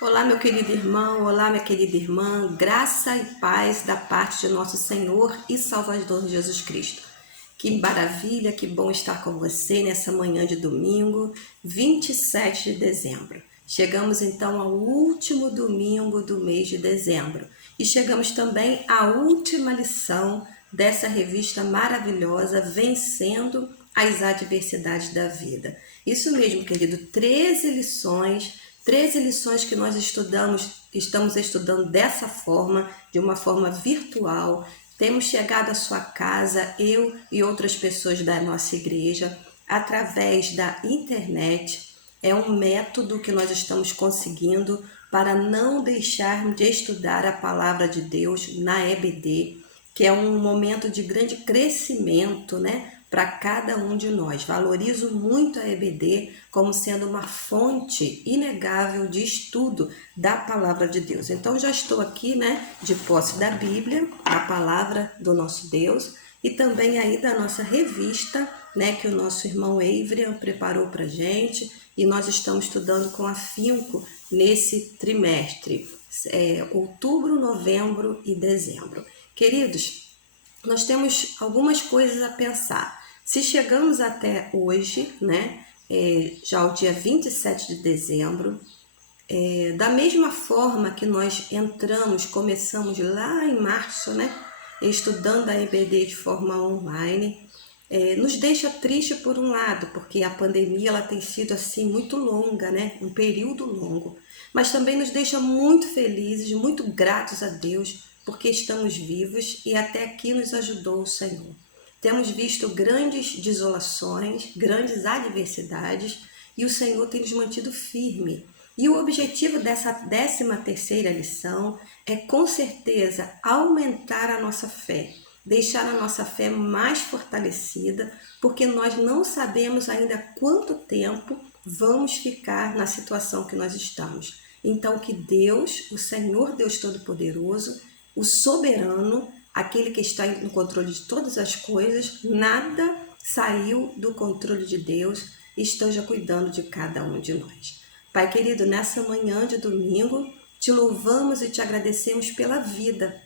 Olá, meu querido irmão, olá, minha querida irmã, graça e paz da parte de nosso Senhor e Salvador Jesus Cristo. Que maravilha, que bom estar com você nessa manhã de domingo, 27 de dezembro. Chegamos então ao último domingo do mês de dezembro e chegamos também à última lição dessa revista maravilhosa, Vencendo as Adversidades da Vida. Isso mesmo, querido, 13 lições que nós estamos estudando dessa forma, de uma forma virtual. Temos chegado à sua casa, eu e outras pessoas da nossa igreja, através da internet. É um método que nós estamos conseguindo para não deixar de estudar a palavra de Deus na EBD, que é um momento de grande crescimento, né? Para cada um de nós. Valorizo muito a EBD como sendo uma fonte inegável de estudo da palavra de Deus. Então já estou aqui, né, de posse da Bíblia, a palavra do nosso Deus, e também aí da nossa revista, né, que o nosso irmão Eivrian preparou para gente, e nós estamos estudando com afinco nesse trimestre, outubro, novembro e dezembro. Queridos, nós temos algumas coisas a pensar. Se chegamos até hoje, né, já o dia 27 de dezembro, da mesma forma que nós começamos lá em março, né, estudando a EBD de forma online, nos deixa triste por um lado, porque a pandemia ela tem sido assim muito longa, né, um período longo, mas também nos deixa muito felizes, muito gratos a Deus, porque estamos vivos e até aqui nos ajudou o Senhor. Temos visto grandes desolações, grandes adversidades e o Senhor tem nos mantido firme. E o objetivo dessa 13ª lição é com certeza aumentar a nossa fé, deixar a nossa fé mais fortalecida, porque nós não sabemos ainda quanto tempo vamos ficar na situação que nós estamos. Então que Deus, o Senhor Deus Todo-Poderoso, o soberano, aquele que está no controle de todas as coisas, nada saiu do controle de Deus e esteja cuidando de cada um de nós. Pai querido, nessa manhã de domingo, te louvamos e te agradecemos pela vida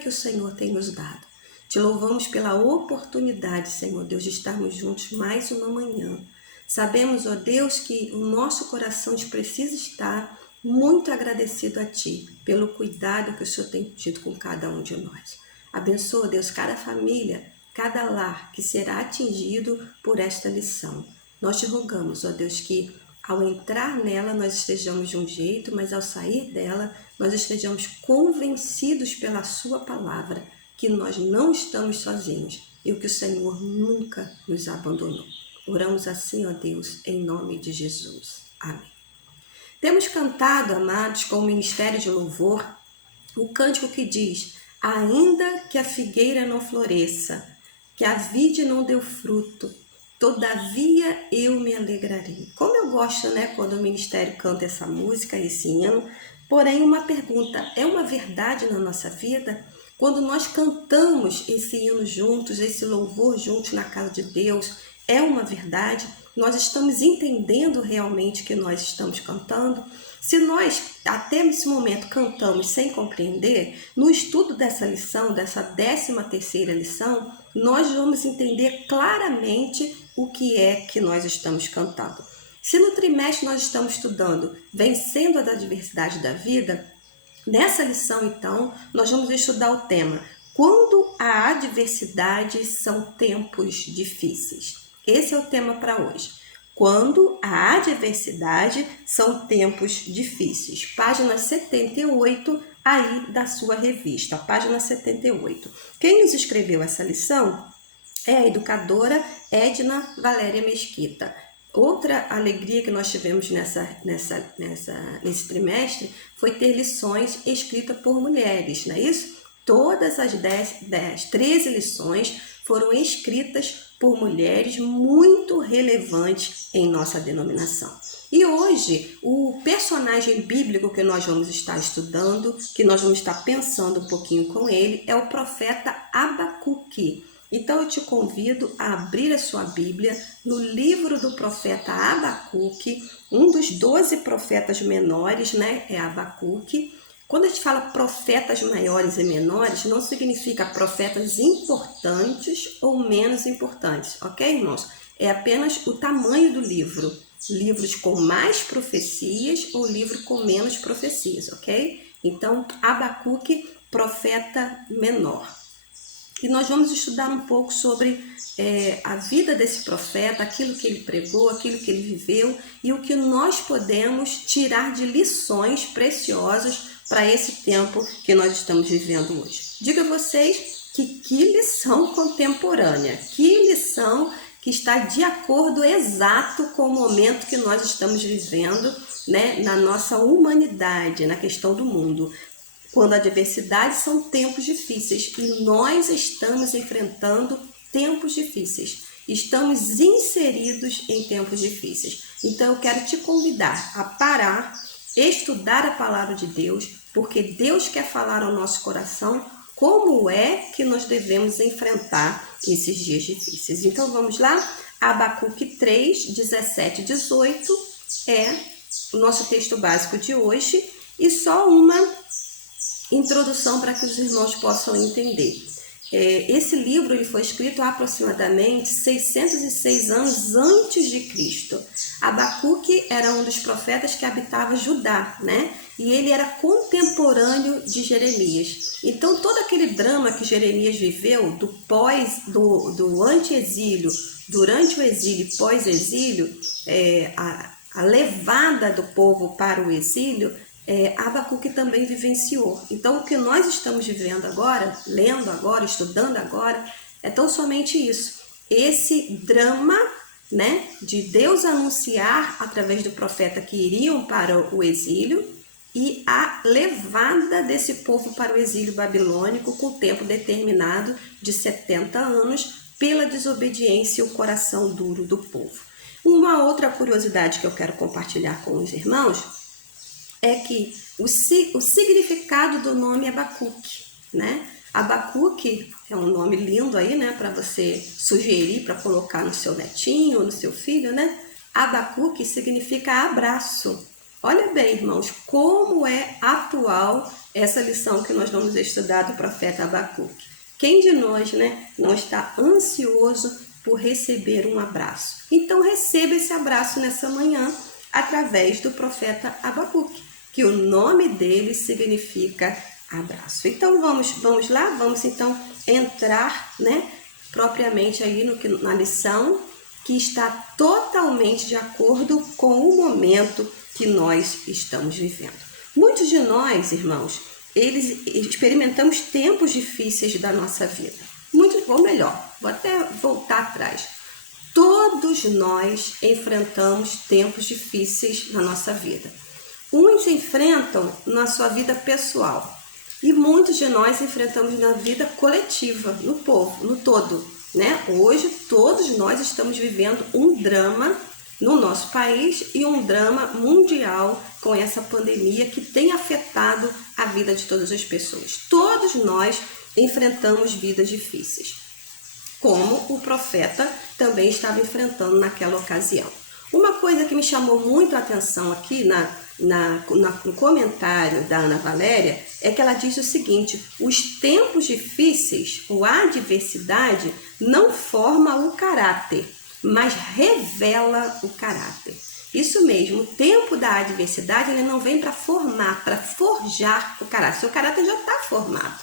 que o Senhor tem nos dado. Te louvamos pela oportunidade, Senhor Deus, de estarmos juntos mais uma manhã. Sabemos, ó Deus, que o nosso coração precisa estar muito agradecido a Ti pelo cuidado que o Senhor tem tido com cada um de nós. Abençoa, Deus, cada família, cada lar que será atingido por esta lição. Nós te rogamos, ó Deus, que ao entrar nela nós estejamos de um jeito, mas ao sair dela nós estejamos convencidos pela sua palavra que nós não estamos sozinhos e que o Senhor nunca nos abandonou. Oramos assim, ó Deus, em nome de Jesus. Amém. Temos cantado, amados, com o Ministério de Louvor, o cântico que diz: ainda que a figueira não floresça, que a vide não deu fruto, todavia eu me alegrarei. Como eu gosto, né, quando o ministério canta essa música, esse hino. Porém, uma pergunta: é uma verdade na nossa vida? Quando nós cantamos esse hino juntos, esse louvor juntos na casa de Deus, é uma verdade? Nós estamos entendendo realmente o que nós estamos cantando? Se nós, até nesse momento, cantamos sem compreender, no estudo dessa lição, dessa 13ª lição, nós vamos entender claramente o que é que nós estamos cantando. Se no trimestre nós estamos estudando Vencendo as Adversidades da Vida, nessa lição, então, nós vamos estudar o tema Quando a adversidade são tempos difíceis. Esse é o tema para hoje. Quando a adversidade são tempos difíceis. Página 78 aí da sua revista, página 78. Quem nos escreveu essa lição é a educadora Edna Valéria Mesquita. Outra alegria que nós tivemos nesse trimestre foi ter lições escritas por mulheres, não é isso? Todas as 13 lições foram escritas por mulheres muito relevantes em nossa denominação. E hoje, o personagem bíblico que nós vamos estar estudando, que nós vamos estar pensando um pouquinho com ele, é o profeta Abacuque. Então eu te convido a abrir a sua Bíblia no livro do profeta Abacuque, um dos 12 profetas menores, né? É Abacuque. Quando a gente fala profetas maiores e menores, não significa profetas importantes ou menos importantes, ok, irmãos? É apenas o tamanho do livro. Livros com mais profecias ou livro com menos profecias, ok? Então, Abacuque, profeta menor. E nós vamos estudar um pouco sobre a vida desse profeta, aquilo que ele pregou, aquilo que ele viveu e o que nós podemos tirar de lições preciosas para esse tempo que nós estamos vivendo hoje. Digo a vocês que lição contemporânea, que lição que está de acordo exato com o momento que nós estamos vivendo, né, na nossa humanidade, na questão do mundo. Quando a adversidade são tempos difíceis e nós estamos enfrentando tempos difíceis. Estamos inseridos em tempos difíceis. Então eu quero te convidar a parar, estudar a palavra de Deus, porque Deus quer falar ao nosso coração como é que nós devemos enfrentar esses dias difíceis. Então vamos lá? Abacuque 3, 17 e 18 é o nosso texto básico de hoje e só uma introdução para que os irmãos possam entender. Esse livro ele foi escrito há aproximadamente 606 anos antes de Cristo. Abacuque era um dos profetas que habitava Judá, né? E ele era contemporâneo de Jeremias. Então todo aquele drama que Jeremias viveu do anti-exílio, durante o exílio e pós-exílio, a levada do povo para o exílio, Abacuque também vivenciou. Então o que nós estamos vivendo agora, lendo agora, estudando agora, é tão somente isso. Esse drama, né, de Deus anunciar através do profeta que iriam para o exílio e a levada desse povo para o exílio babilônico com tempo determinado de 70 anos pela desobediência e o coração duro do povo. Uma outra curiosidade que eu quero compartilhar com os irmãos é que o significado do nome Abacuque, né? Abacuque é um nome lindo aí, né? Para você sugerir, para colocar no seu netinho ou no seu filho, né? Abacuque significa abraço. Olha bem, irmãos, como é atual essa lição que nós vamos estudar do profeta Abacuque. Quem de nós, né, não está ansioso por receber um abraço? Então receba esse abraço nessa manhã através do profeta Abacuque, que o nome dele significa abraço. Então vamos lá, vamos então entrar, né, propriamente aí na lição que está totalmente de acordo com o momento que nós estamos vivendo. Muitos de nós, irmãos, experimentamos tempos difíceis da nossa vida. Ou melhor, vou até voltar atrás. Todos nós enfrentamos tempos difíceis na nossa vida. Uns enfrentam na sua vida pessoal e muitos de nós enfrentamos na vida coletiva, no povo, no todo, né? Hoje todos nós estamos vivendo um drama no nosso país e um drama mundial com essa pandemia que tem afetado a vida de todas as pessoas. Todos nós enfrentamos vidas difíceis, como o profeta também estava enfrentando naquela ocasião. Uma coisa que me chamou muito a atenção aqui no comentário da Ana Valéria é que ela diz o seguinte: os tempos difíceis, ou a adversidade, não forma o caráter, mas revela o caráter. Isso mesmo, o tempo da adversidade ele não vem para formar, para forjar o caráter. Seu caráter já está formado,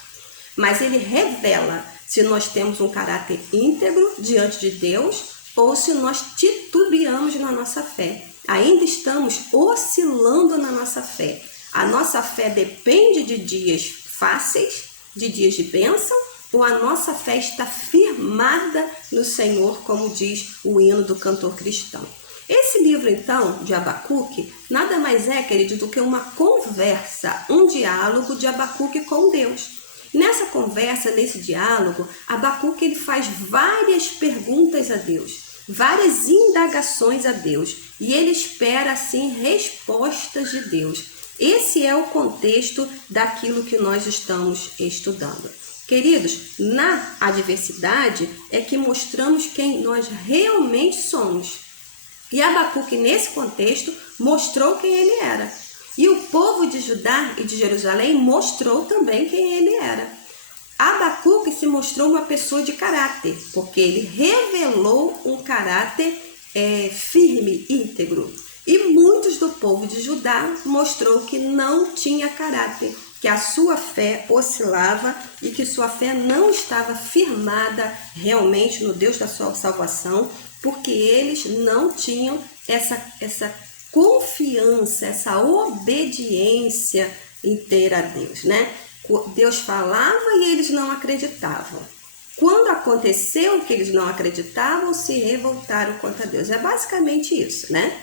mas ele revela se nós temos um caráter íntegro diante de Deus ou se nós titubeamos na nossa fé. Ainda estamos oscilando na nossa fé. A nossa fé depende de dias fáceis, de dias de bênção, ou a nossa fé está firmada no Senhor, como diz o hino do cantor cristão. Esse livro, então, de Abacuque, nada mais é, querido, do que uma conversa, um diálogo de Abacuque com Deus. Nessa conversa, nesse diálogo, Abacuque ele faz várias perguntas a Deus, várias indagações a Deus, e ele espera, assim, respostas de Deus. Esse é o contexto daquilo que nós estamos estudando. Queridos, na adversidade é que mostramos quem nós realmente somos. E Abacuque, nesse contexto, mostrou quem ele era. E o povo de Judá e de Jerusalém mostrou também quem ele era. Abacuque se mostrou uma pessoa de caráter, porque ele revelou um caráter firme, íntegro. E muitos do povo de Judá mostrou que não tinha caráter, que a sua fé oscilava e que sua fé não estava firmada realmente no Deus da sua salvação, porque eles não tinham essa confiança, essa obediência inteira a Deus, né? Deus falava e eles não acreditavam. Quando aconteceu que eles não acreditavam, se revoltaram contra Deus. É basicamente isso, né?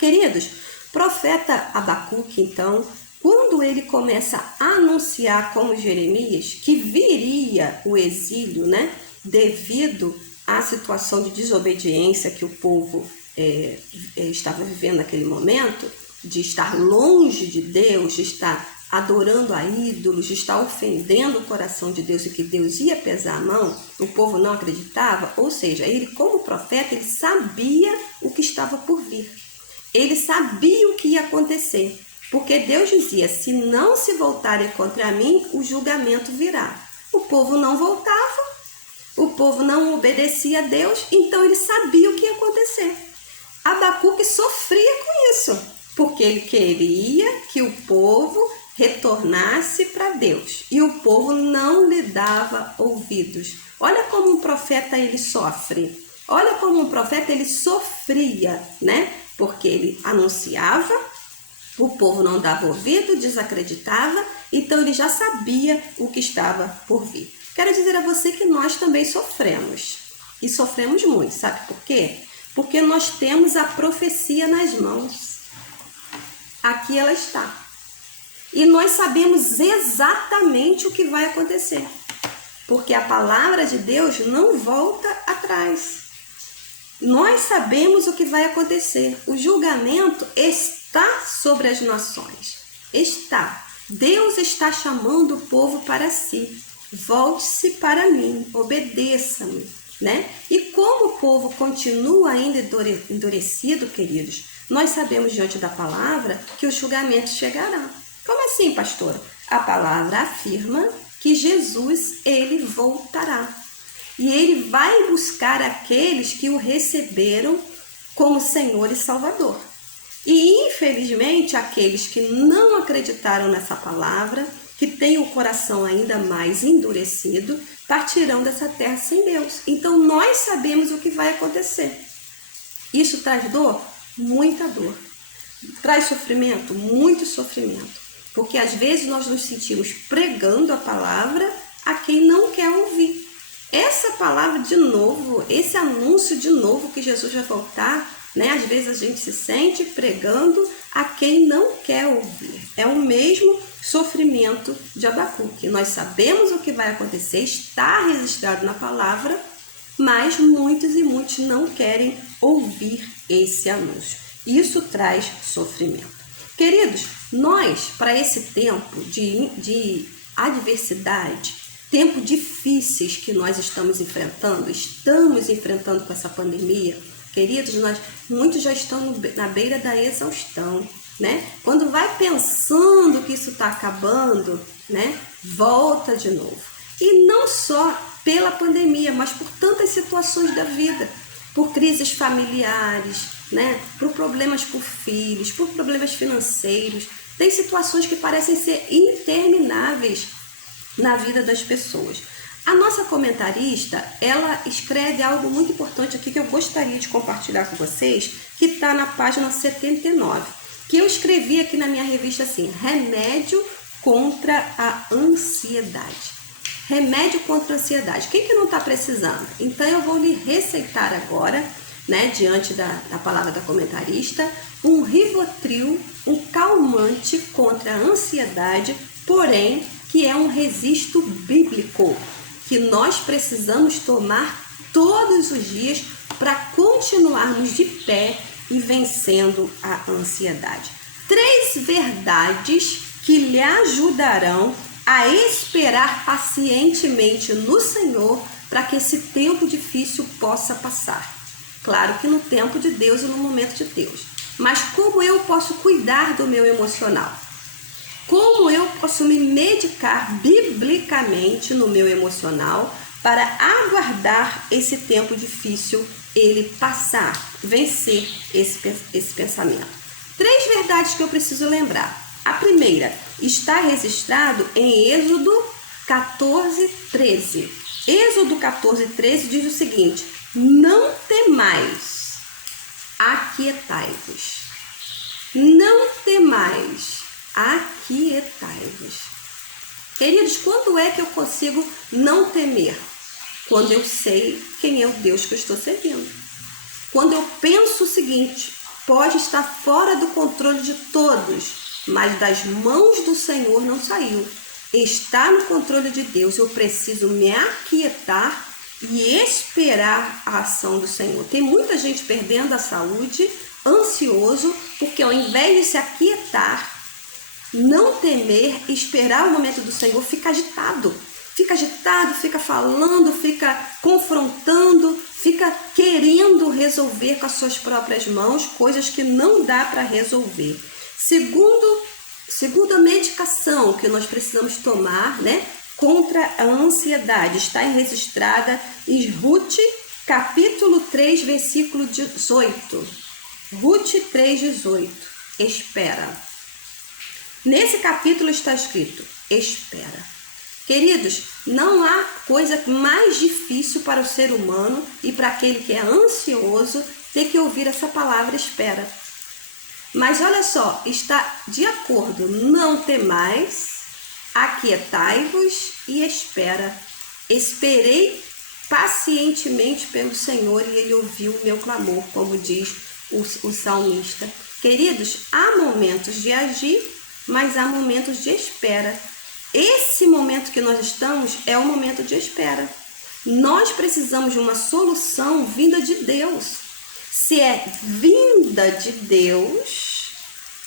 Queridos, profeta Abacuque, então, quando ele começa a anunciar como Jeremias que viria o exílio, né? Devido à situação de desobediência que o povo estava vivendo naquele momento, de estar longe de Deus, de estar adorando a ídolos, de estar ofendendo o coração de Deus e que Deus ia pesar a mão, o povo não acreditava, ou seja, ele como profeta, ele sabia o que estava por vir. Ele sabia o que ia acontecer, porque Deus dizia, se não se voltarem contra mim, o julgamento virá. O povo não voltava, o povo não obedecia a Deus, então ele sabia o que ia acontecer. Abacuque sofria com isso, porque ele queria que o povo retornasse para Deus e o povo não lhe dava ouvidos. Olha como um profeta ele sofre, olha como um profeta ele sofria, né? Porque ele anunciava, o povo não dava ouvido, desacreditava, então ele já sabia o que estava por vir. Quero dizer a você que nós também sofremos, e sofremos muito, sabe por quê? Porque nós temos a profecia nas mãos. Aqui ela está. E nós sabemos exatamente o que vai acontecer. Porque a palavra de Deus não volta atrás. Nós sabemos o que vai acontecer. O julgamento está sobre as nações. Está. Deus está chamando o povo para si. Volte-se para mim, obedeça-me, né? E como o povo continua ainda endurecido, queridos, nós sabemos diante da palavra que o julgamento chegará. Como assim, pastora? A palavra afirma que Jesus, ele voltará. E ele vai buscar aqueles que o receberam como Senhor e Salvador. E, infelizmente, aqueles que não acreditaram nessa palavra, que têm o coração ainda mais endurecido, partirão dessa terra sem Deus. Então, nós sabemos o que vai acontecer. Isso traz dor? Muita dor. Traz sofrimento? Muito sofrimento. Porque, às vezes, nós nos sentimos pregando a palavra a quem não quer ouvir. Essa palavra de novo, esse anúncio de novo que Jesus vai voltar, né? Às vezes a gente se sente pregando a quem não quer ouvir. É o mesmo sofrimento de Abacuque. Nós sabemos o que vai acontecer, está registrado na palavra, mas muitos e muitos não querem ouvir esse anúncio. Isso traz sofrimento. Queridos, nós, para esse tempo de adversidade, tempo difíceis que nós estamos enfrentando com essa pandemia, queridos, muitos já estão na beira da exaustão, né? Quando vai pensando que isso está acabando, né? Volta de novo. E não só pela pandemia, mas por tantas situações da vida, por crises familiares, né? Por problemas com filhos, por problemas financeiros. Tem situações que parecem ser intermináveis na vida das pessoas. A nossa comentarista, ela escreve algo muito importante aqui que eu gostaria de compartilhar com vocês, que está na página 79, que eu escrevi aqui na minha revista assim, remédio contra a ansiedade. Remédio contra a ansiedade. Quem que não está precisando? Então eu vou lhe receitar agora, né, diante da palavra da comentarista, um Rivotril, um calmante contra a ansiedade, porém que é um resisto bíblico, que nós precisamos tomar todos os dias para continuarmos de pé e vencendo a ansiedade. 3 verdades que lhe ajudarão a esperar pacientemente no Senhor para que esse tempo difícil possa passar. Claro que no tempo de Deus e no momento de Deus. Mas como eu posso cuidar do meu emocional? Como eu posso me medicar biblicamente no meu emocional para aguardar esse tempo difícil ele passar, vencer esse pensamento? 3 verdades que eu preciso lembrar. A primeira está registrado em Êxodo 14:13. Êxodo 14:13 diz o seguinte: não temais, aquietai-vos. Não temais, aquietai-vos. Queridos, quando é que eu consigo não temer? Quando eu sei quem é o Deus que eu estou servindo. Quando eu penso o seguinte: pode estar fora do controle de todos, mas das mãos do Senhor não saiu. Está no controle de Deus. Eu preciso me aquietar e esperar a ação do Senhor. Tem muita gente perdendo a saúde, ansioso, porque ao invés de se aquietar, não temer, esperar o momento do Senhor, fica agitado. Fica agitado, fica falando, fica confrontando, fica querendo resolver com as suas próprias mãos coisas que não dá para resolver. Segunda medicação que nós precisamos tomar, contra a ansiedade, está registrada em Ruth, capítulo 3, versículo 18. Ruth 3:18. Espera. Nesse capítulo está escrito: espera. Queridos, não há coisa mais difícil para o ser humano e para aquele que é ansioso ter que ouvir essa palavra espera. Mas olha só, está de acordo: não temais, aquietai-vos e espera. Esperei pacientemente pelo Senhor e Ele ouviu o meu clamor, como diz o salmista. Queridos, há momentos de agir, mas há momentos de espera. Esse momento que nós estamos é o momento de espera. Nós precisamos de uma solução vinda de Deus. Se é vinda de Deus,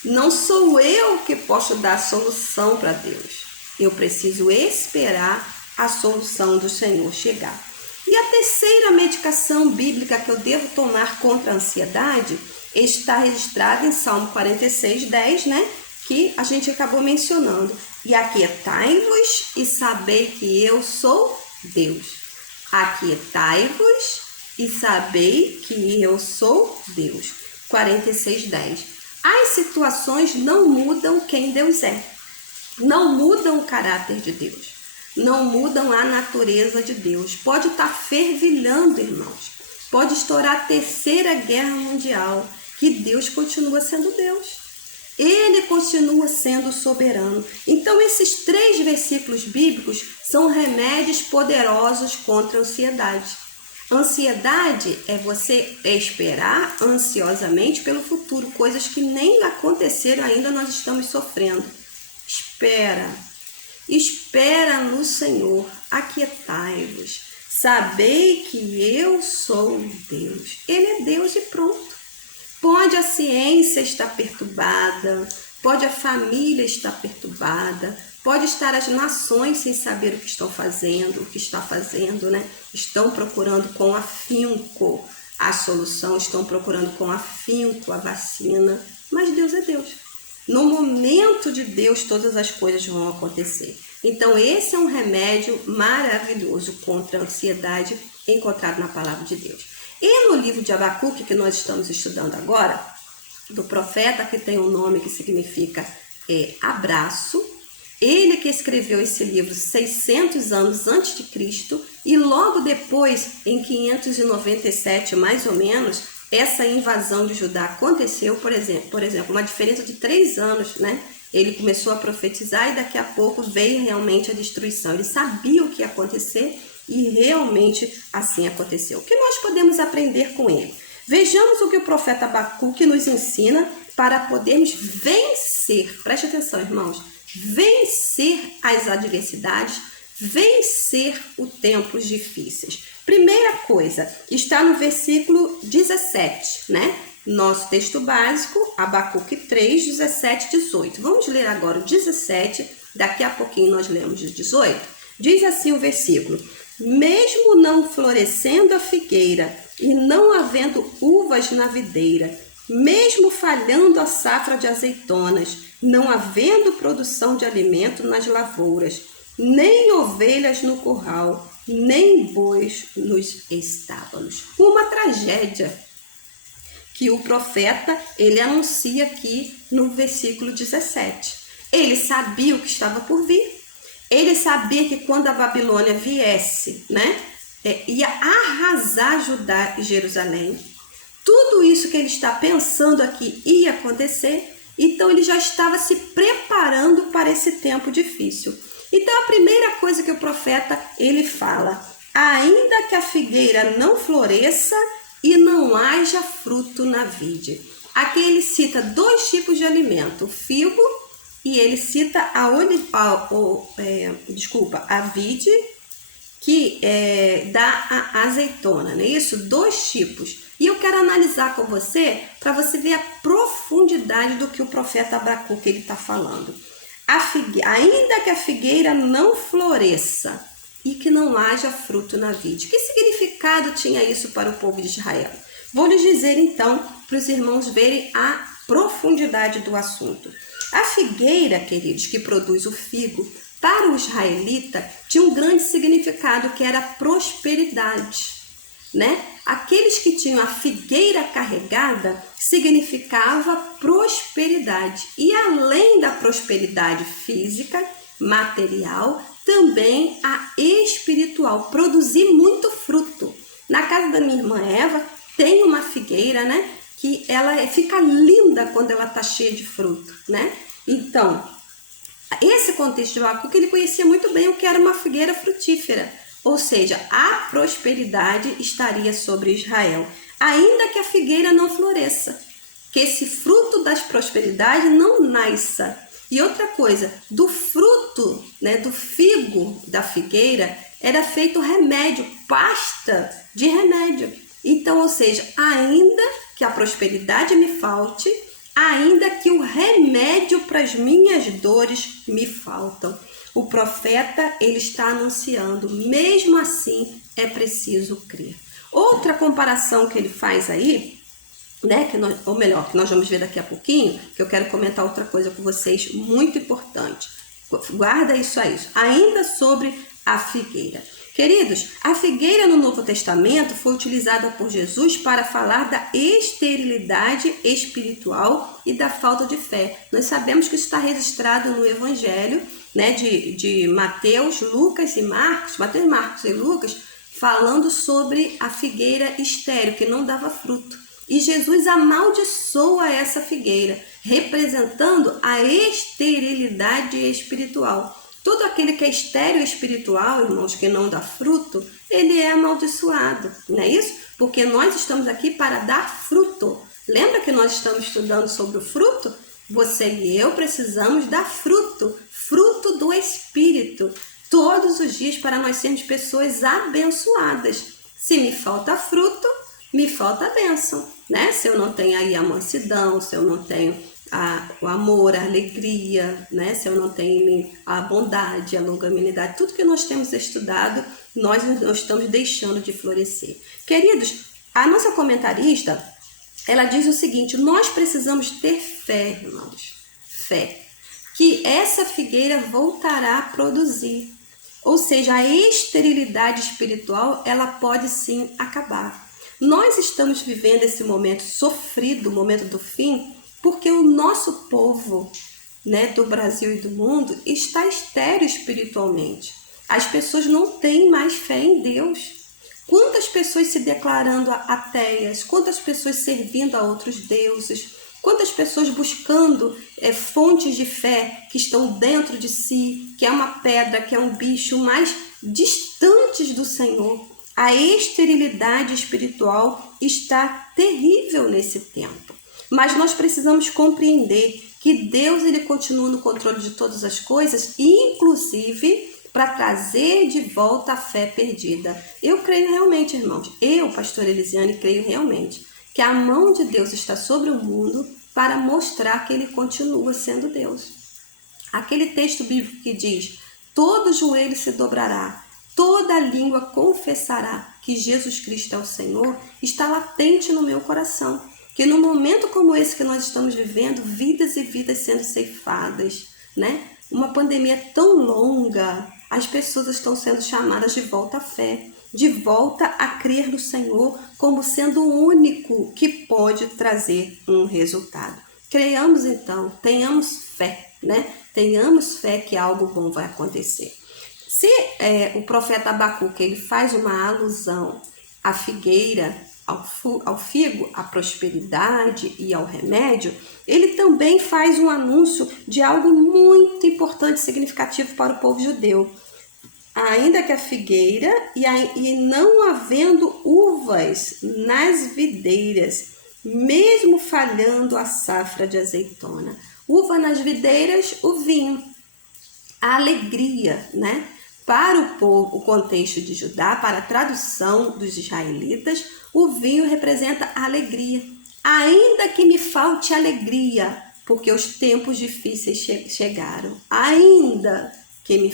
não sou eu que posso dar a solução para Deus. Eu preciso esperar a solução do Senhor chegar. E a terceira medicação bíblica que eu devo tomar contra a ansiedade está registrada em Salmo 46:10, que a gente acabou mencionando. E aquietai-vos e sabei que eu sou Deus. Aquietai-vos e sabei que eu sou Deus. 46:10. As situações não mudam quem Deus é. Não mudam o caráter de Deus. Não mudam a natureza de Deus. Pode estar fervilhando, irmãos. Pode estourar a terceira guerra mundial, que Deus continua sendo Deus. Ele continua sendo soberano. Então, esses 3 versículos bíblicos são remédios poderosos contra a ansiedade. Ansiedade é você esperar ansiosamente pelo futuro, coisas que nem aconteceram ainda, nós estamos sofrendo. Espera no Senhor, aquietai-vos. Sabei que eu sou Deus. Ele é Deus e pronto. Pode a ciência estar perturbada, pode a família estar perturbada, pode estar as nações sem saber o que estão fazendo, Estão procurando com afinco a solução, estão procurando com afinco a vacina, mas Deus é Deus. No momento de Deus, todas as coisas vão acontecer. Então, esse é um remédio maravilhoso contra a ansiedade encontrado na palavra de Deus. E no livro de Abacuque, que nós estamos estudando agora, do profeta que tem um nome que significa abraço, ele que escreveu esse livro 600 anos antes de Cristo, e logo depois, em 597 mais ou menos, essa invasão de Judá aconteceu, por exemplo, uma diferença de 3 anos, Ele começou a profetizar e daqui a pouco veio realmente a destruição. Ele sabia o que ia acontecer e realmente assim aconteceu. O que nós podemos aprender com ele? Vejamos o que o profeta Abacuque nos ensina para podermos vencer, preste atenção, irmãos, vencer as adversidades, vencer os tempos difíceis. Primeira coisa, está no versículo 17, Nosso texto básico, Abacuque 3, 17, 18. Vamos ler agora o 17 Daqui a pouquinho nós lemos de 18. Diz assim o versículo: mesmo não florescendo a figueira e não havendo uvas na videira, mesmo falhando a safra de azeitonas, não havendo produção de alimento nas lavouras, nem ovelhas no curral, nem bois nos estábulos. Uma tragédia que o profeta, ele anuncia aqui no versículo 17. Ele sabia o que estava por vir. Ele sabia que quando a Babilônia viesse, né, ia arrasar Judá e Jerusalém. Tudo isso que ele está pensando aqui ia acontecer. Então ele já estava se preparando para esse tempo difícil. Então a primeira coisa que o profeta ele fala: ainda que a figueira não floresça e não haja fruto na vide. Aqui ele cita dois tipos de alimento, o figo, e ele cita a vide, que dá a azeitona, não é isso? Dois tipos. E eu quero analisar com você, para você ver a profundidade do que o profeta Abacuque está falando. Ainda que a figueira não floresça e que não haja fruto na vide. Que significado tinha isso para o povo de Israel? Vou lhes dizer então, para os irmãos verem a profundidade do assunto. A figueira, queridos, que produz o figo, para o israelita, tinha um grande significado, que era prosperidade, né? Aqueles que tinham a figueira carregada significava prosperidade. E além da prosperidade física, material, também a espiritual, produzir muito fruto. Na casa da minha irmã Eva, tem uma figueira, né? Que ela fica linda quando ela está cheia de fruto, né? Então, esse contexto de Abacuque, ele conhecia muito bem o que era uma figueira frutífera, ou seja, a prosperidade estaria sobre Israel, ainda que a figueira não floresça, que esse fruto das prosperidades não nasça. E outra coisa, do fruto, né, do figo da figueira, era feito remédio, pasta de remédio. Então, ou seja, ainda que a prosperidade me falte, ainda que o remédio para as minhas dores me faltam. O profeta, ele está anunciando, mesmo assim é preciso crer. Outra comparação que ele faz aí, né, que nós vamos ver daqui a pouquinho, que eu quero comentar outra coisa com vocês, muito importante. Guarda isso aí, ainda sobre a figueira. Queridos, a figueira no Novo Testamento foi utilizada por Jesus para falar da esterilidade espiritual e da falta de fé. Nós sabemos que isso está registrado no Evangelho, né, de Mateus, Lucas e Marcos, Mateus, Marcos e Lucas, falando sobre a figueira estéril, que não dava fruto. E Jesus amaldiçoa essa figueira, representando a esterilidade espiritual. Todo aquele que é estéril espiritual, irmãos, que não dá fruto, ele é amaldiçoado, não é isso? Porque nós estamos aqui para dar fruto. Lembra que nós estamos estudando sobre o fruto? Você e eu precisamos dar fruto, fruto do Espírito, todos os dias, para nós sermos pessoas abençoadas. Se me falta fruto, me falta a bênção, né? Se eu não tenho aí a mansidão, se eu não tenho o amor, a alegria, né? Se eu não tenho a bondade, a longanimidade, tudo que nós temos estudado, nós não estamos deixando de florescer. Queridos, a nossa comentarista, ela diz o seguinte: nós precisamos ter fé, irmãos, fé, que essa figueira voltará a produzir. Ou seja, a esterilidade espiritual, ela pode sim acabar. Nós estamos vivendo esse momento sofrido, o momento do fim, porque o nosso povo, né, do Brasil e do mundo está estéril espiritualmente. As pessoas não têm mais fé em Deus. Quantas pessoas se declarando ateias, quantas pessoas servindo a outros deuses, quantas pessoas buscando fontes de fé que estão dentro de si, que é uma pedra, que é um bicho, mais distantes do Senhor. A esterilidade espiritual está terrível nesse tempo. Mas nós precisamos compreender que Deus, ele continua no controle de todas as coisas, inclusive para trazer de volta a fé perdida. Eu creio realmente, irmãos, eu, pastora Elisiane, creio realmente que a mão de Deus está sobre o mundo para mostrar que ele continua sendo Deus. Aquele texto bíblico que diz: todo joelho se dobrará, toda língua confessará que Jesus Cristo é o Senhor, está latente no meu coração. Que num momento como esse que nós estamos vivendo, vidas e vidas sendo ceifadas, né? Uma pandemia tão longa, as pessoas estão sendo chamadas de volta à fé, de volta a crer no Senhor como sendo o único que pode trazer um resultado. Creiamos então, tenhamos fé, né? Tenhamos fé que algo bom vai acontecer. Se o profeta Abacuque ele faz uma alusão à figueira, ao figo, à prosperidade e ao remédio, ele também faz um anúncio de algo muito importante e significativo para o povo judeu. Ainda que a figueira e não havendo uvas nas videiras, mesmo falhando a safra de azeitona. Uva nas videiras, o vinho, a alegria, né? Para o povo, o contexto de Judá, para a tradução dos israelitas, o vinho representa a alegria. Ainda que me falte alegria, porque os tempos difíceis chegaram. Ainda que me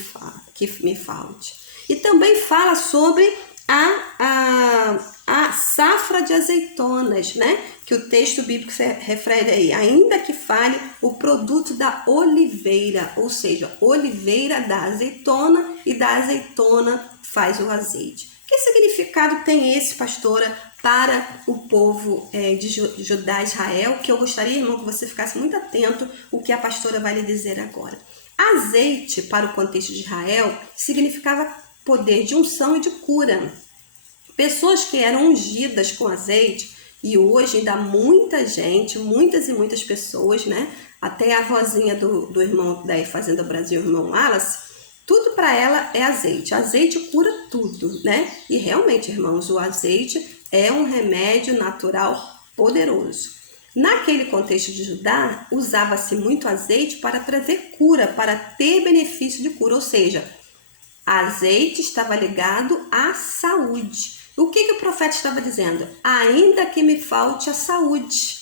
falte. E também fala sobre a safra de azeitonas, né? Que o texto bíblico se refere aí, ainda que fale o produto da oliveira, ou seja, oliveira da azeitona e da azeitona faz o azeite. Que significado tem esse, pastora, para o povo de Judá, Israel, que eu gostaria, irmão, que você ficasse muito atento o que a pastora vai lhe dizer agora. Azeite, para o contexto de Israel, significava poder de unção e de cura. Pessoas que eram ungidas com azeite, e hoje ainda muita gente, muitas e muitas pessoas, né? Até a vozinha do irmão da Fazenda Brasil, o irmão Wallace, tudo para ela é azeite. Azeite cura tudo, né? E realmente, irmãos, o azeite é um remédio natural poderoso. Naquele contexto de Judá, usava-se muito azeite para trazer cura, para ter benefício de cura, ou seja, azeite estava ligado à saúde. O que o profeta estava dizendo? Ainda que me falte a saúde,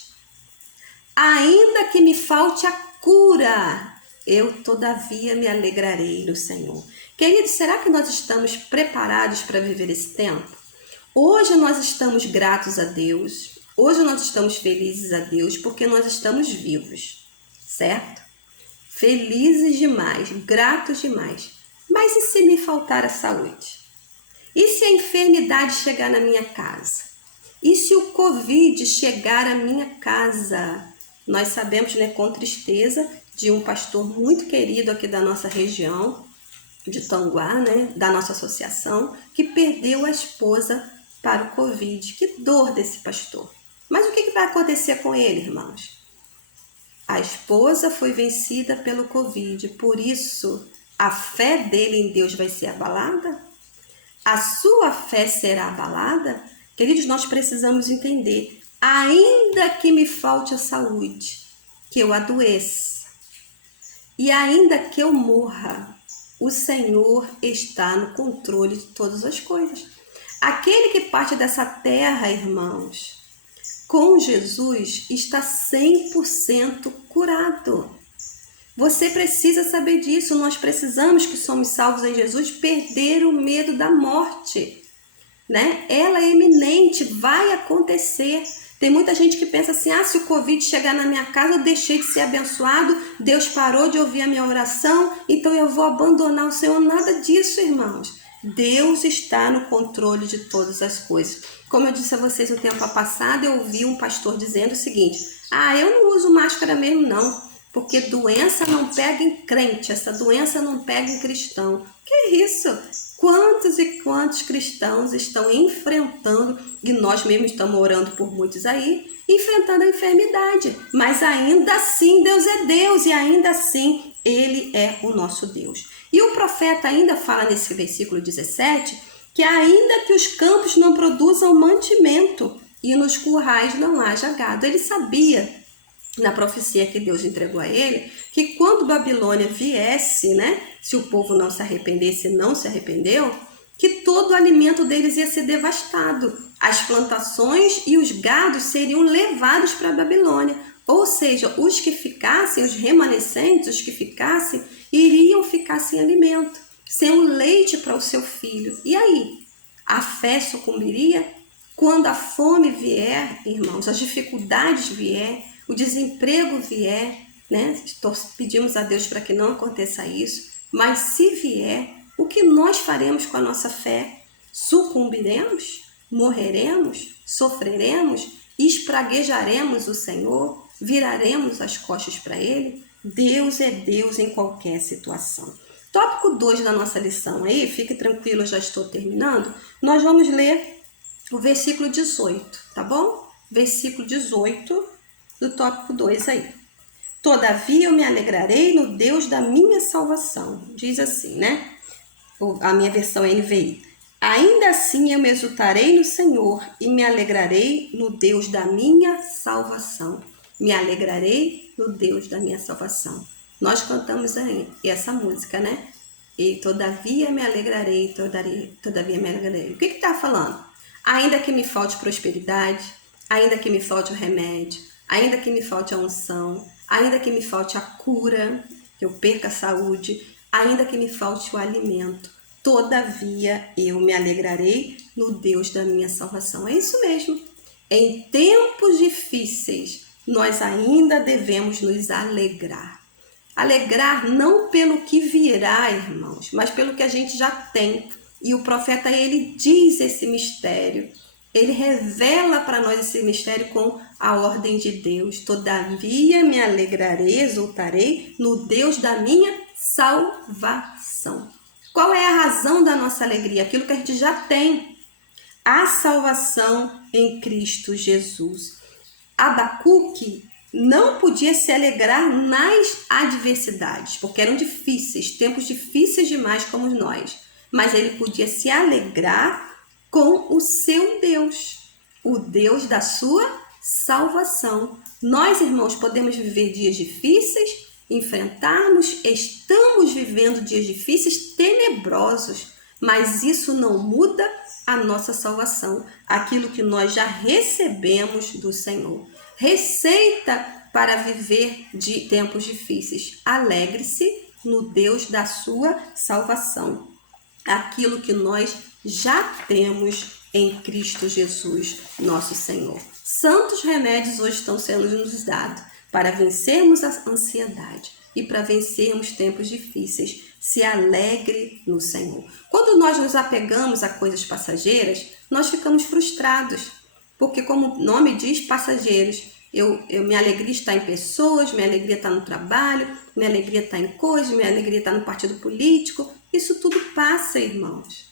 ainda que me falte a cura, eu todavia me alegrarei no Senhor. Queridos, será que nós estamos preparados para viver esse tempo? Hoje nós estamos gratos a Deus, hoje nós estamos felizes a Deus porque nós estamos vivos, certo? Felizes demais, gratos demais. Mas e se me faltar a saúde? E se a enfermidade chegar na minha casa? E se o Covid chegar à minha casa? Nós sabemos, né, com tristeza, de um pastor muito querido aqui da nossa região, de Tanguá, né, da nossa associação, que perdeu a esposa para o Covid. Que dor desse pastor. Mas o que vai acontecer com ele, irmãos? A esposa foi vencida pelo Covid, por isso a fé dele em Deus vai ser abalada? A sua fé será abalada? Queridos, nós precisamos entender, ainda que me falte a saúde, que eu adoeça, e ainda que eu morra, o Senhor está no controle de todas as coisas. Aquele que parte dessa terra, irmãos, com Jesus, está 100% curado. Você precisa saber disso. Nós precisamos, que somos salvos em Jesus, perder o medo da morte, né? Ela é iminente, vai acontecer. Tem muita gente que pensa assim, se o Covid chegar na minha casa, eu deixei de ser abençoado, Deus parou de ouvir a minha oração, então eu vou abandonar o Senhor. Nada disso, irmãos. Deus está no controle de todas as coisas. Como eu disse a vocês no tempo passado, eu ouvi um pastor dizendo o seguinte, eu não uso máscara mesmo não, porque doença não pega em crente, essa doença não pega em cristão. Que isso? Quantos e quantos cristãos estão enfrentando, e nós mesmos estamos orando por muitos aí, enfrentando a enfermidade. Mas ainda assim Deus é Deus e ainda assim Ele é o nosso Deus. E o profeta ainda fala nesse versículo 17, que ainda que os campos não produzam mantimento e nos currais não haja gado. Ele sabia, na profecia que Deus entregou a ele, que quando Babilônia viesse, né, se o povo não se arrependesse, não se arrependeu, que todo o alimento deles ia ser devastado. As plantações e os gados seriam levados para a Babilônia. Ou seja, os que ficassem, os remanescentes, os que ficassem, iriam ficar sem alimento, sem um leite para o seu filho. E aí? A fé sucumbiria? Quando a fome vier, irmãos, as dificuldades vier, o desemprego vier, né? Pedimos a Deus para que não aconteça isso, mas se vier, o que nós faremos com a nossa fé? Sucumbiremos? Morreremos? Sofreremos? Espraguejaremos o Senhor? Viraremos as costas para Ele? Deus é Deus em qualquer situação. Tópico 2 da nossa lição aí, fique tranquilo, eu já estou terminando. Nós vamos ler o versículo 18, tá bom? Versículo 18 do tópico 2 aí. Todavia eu me alegrarei no Deus da minha salvação. Diz assim, né? A minha versão é NVI. Ainda assim eu me exultarei no Senhor e me alegrarei no Deus da minha salvação. Me alegrarei no Deus da minha salvação. Nós cantamos aí essa música, né? E todavia me alegrarei, todavia me alegrarei. O que está falando? Ainda que me falte prosperidade, ainda que me falte o remédio, ainda que me falte a unção, ainda que me falte a cura, que eu perca a saúde, ainda que me falte o alimento, todavia eu me alegrarei no Deus da minha salvação. É isso mesmo. Em tempos difíceis, nós ainda devemos nos alegrar. Alegrar não pelo que virá, irmãos, mas pelo que a gente já tem. E o profeta, ele diz esse mistério. Ele revela para nós esse mistério com a ordem de Deus. Todavia me alegrarei, exultarei no Deus da minha salvação. Qual é a razão da nossa alegria? Aquilo que a gente já tem. A salvação em Cristo Jesus. Abacuque não podia se alegrar nas adversidades, porque eram difíceis, tempos difíceis demais como nós. Mas ele podia se alegrar com o seu Deus, o Deus da sua salvação. Nós, irmãos, podemos viver dias difíceis, estamos vivendo dias difíceis, tenebrosos, mas isso não muda a nossa salvação, aquilo que nós já recebemos do Senhor. Receita para viver de tempos difíceis. Alegre-se no Deus da sua salvação. Aquilo que nós já temos em Cristo Jesus, nosso Senhor. Santos remédios hoje estão sendo nos dados para vencermos a ansiedade e para vencermos tempos difíceis. Se alegre no Senhor. Quando nós nos apegamos a coisas passageiras, nós ficamos frustrados, porque como o nome diz, passageiros. Minha alegria está em pessoas, minha alegria está no trabalho, minha alegria está em coisas, minha alegria está no partido político. Isso tudo passa, irmãos.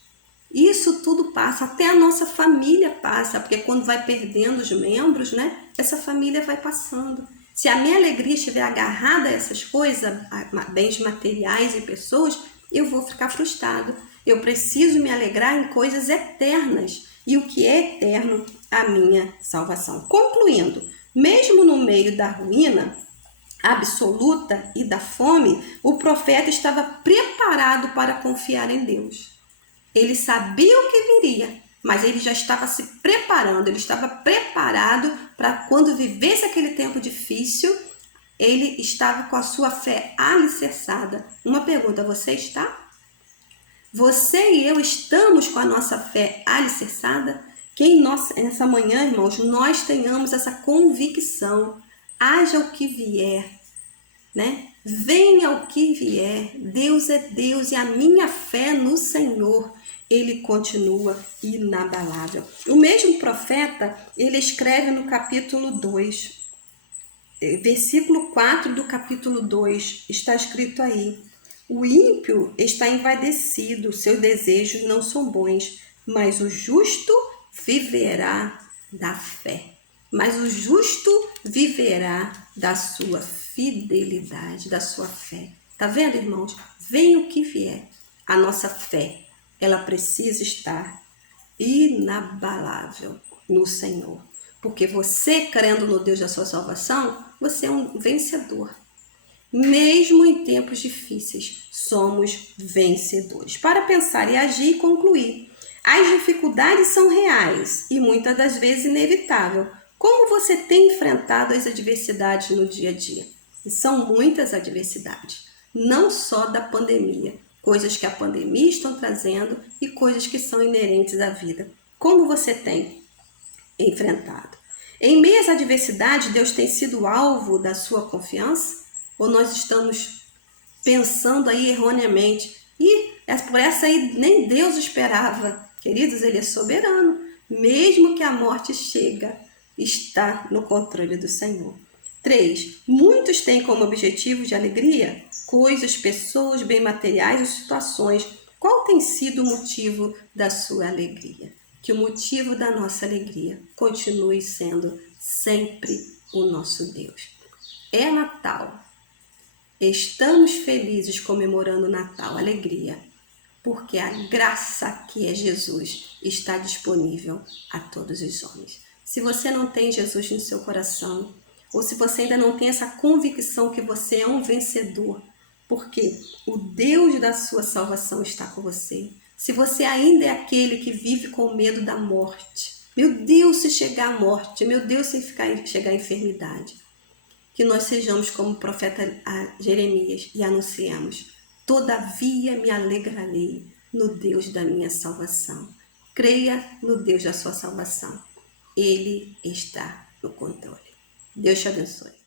Isso tudo passa, até a nossa família passa, porque quando vai perdendo os membros, né, essa família vai passando. Se a minha alegria estiver agarrada a essas coisas, a bens materiais e pessoas, eu vou ficar frustrado. Eu preciso me alegrar em coisas eternas. E o que é eterno? A minha salvação. Concluindo, mesmo no meio da ruína absoluta e da fome, o profeta estava preparado para confiar em Deus. Ele sabia o que viria, mas ele já estava se preparando, ele estava preparado para quando vivesse aquele tempo difícil, ele estava com a sua fé alicerçada. Uma pergunta, você está? Você e eu estamos com a nossa fé alicerçada? Que nessa manhã, irmãos, nós tenhamos essa convicção, haja o que vier, né? Venha o que vier, Deus é Deus e a minha fé no Senhor, ele continua inabalável. O mesmo profeta, ele escreve no capítulo 2, versículo 4 do capítulo 2, está escrito aí: o ímpio está envaidecido, seus desejos não são bons, mas o justo viverá da fé. Mas o justo viverá da sua fidelidade, da sua fé. Tá vendo, irmãos? Venha o que vier, a nossa fé, ela precisa estar inabalável no Senhor. Porque você, crendo no Deus da sua salvação, você é um vencedor. Mesmo em tempos difíceis, somos vencedores. Para pensar e agir e concluir. As dificuldades são reais e muitas das vezes inevitáveis. Como você tem enfrentado as adversidades no dia a dia? E são muitas adversidades, não só da pandemia, coisas que a pandemia está trazendo e coisas que são inerentes à vida. Como você tem enfrentado? Em meio às adversidades, Deus tem sido alvo da sua confiança? Ou nós estamos pensando aí erroneamente? E por essa aí nem Deus esperava. Queridos, Ele é soberano. Mesmo que a morte chega, está no controle do Senhor. 3. Muitos têm como objetivo de alegria coisas, pessoas, bem materiais ou situações. Qual tem sido o motivo da sua alegria? Que o motivo da nossa alegria continue sendo sempre o nosso Deus. É Natal. Estamos felizes comemorando o Natal, alegria, porque a graça que é Jesus está disponível a todos os homens. Se você não tem Jesus no seu coração, ou se você ainda não tem essa convicção que você é um vencedor, porque o Deus da sua salvação está com você. Se você ainda é aquele que vive com medo da morte, meu Deus, se chegar a morte, meu Deus, se chegar a enfermidade, que nós sejamos como o profeta Jeremias e anunciemos: todavia me alegrarei no Deus da minha salvação. Creia no Deus da sua salvação. Ele está no controle. Deus te abençoe.